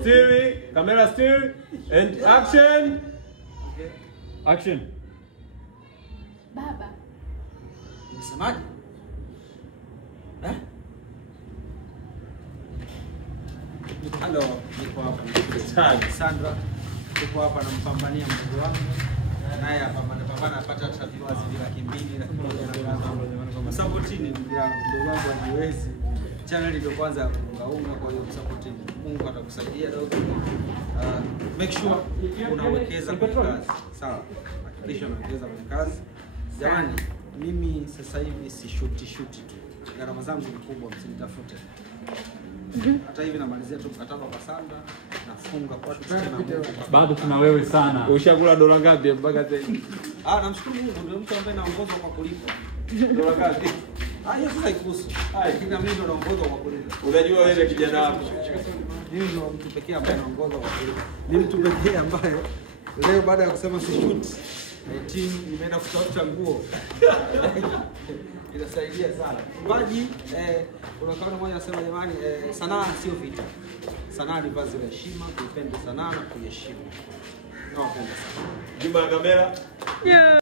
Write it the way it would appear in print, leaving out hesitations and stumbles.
Still, camera still, and action. Okay. Action. Baba. Unasemaje? Hello, niko hapa na Sandra. Niko hapa nampambania mdogo wangu. Naye apambana apata hata viewers 200,000 Supportini ndugu yangu, mdogo wangu aniwezi. Channel ndio kwanza kuunga, kwa hiyo supportini. Mungu atakusaidia dogo. Make sure unawekeza kwenye kazi. Sawa. Hakikisha unawekeza kwenye kazi. Jamani, mimi sasa hivi si shoot tu. Gharama zangu ni kubwa, msinitafute. Hata hivi namalizia tu mkataba kwa Sandra, nafunga kwa tena. Bado tuna wewe sana. Ushakula dola ngapi mpaka sasa hivi? Namshukuru Mungu ndio mtu ambaye naongozwa kwa kulipa. Dola ngapi? Hiyo sasa ikuhusu. Kila mimi ndo naongozwa kwa kulipa. Unajua wewe kijana wako. Mimi ndo mtu pekee ambaye naongozwa kwa kulipa. Ni mtu pekee ambaye leo baada ya kusema si shoot, team nimeenda kutafuta nguo. Inasaidia sana. Mbaji kuna kauli moja anasema jamani, sanaa sio vita. Sanaa ni vazi la heshima, kuipenda sanaa na kuheshimu. Nawapenda sana. Juma kamera. Yeah.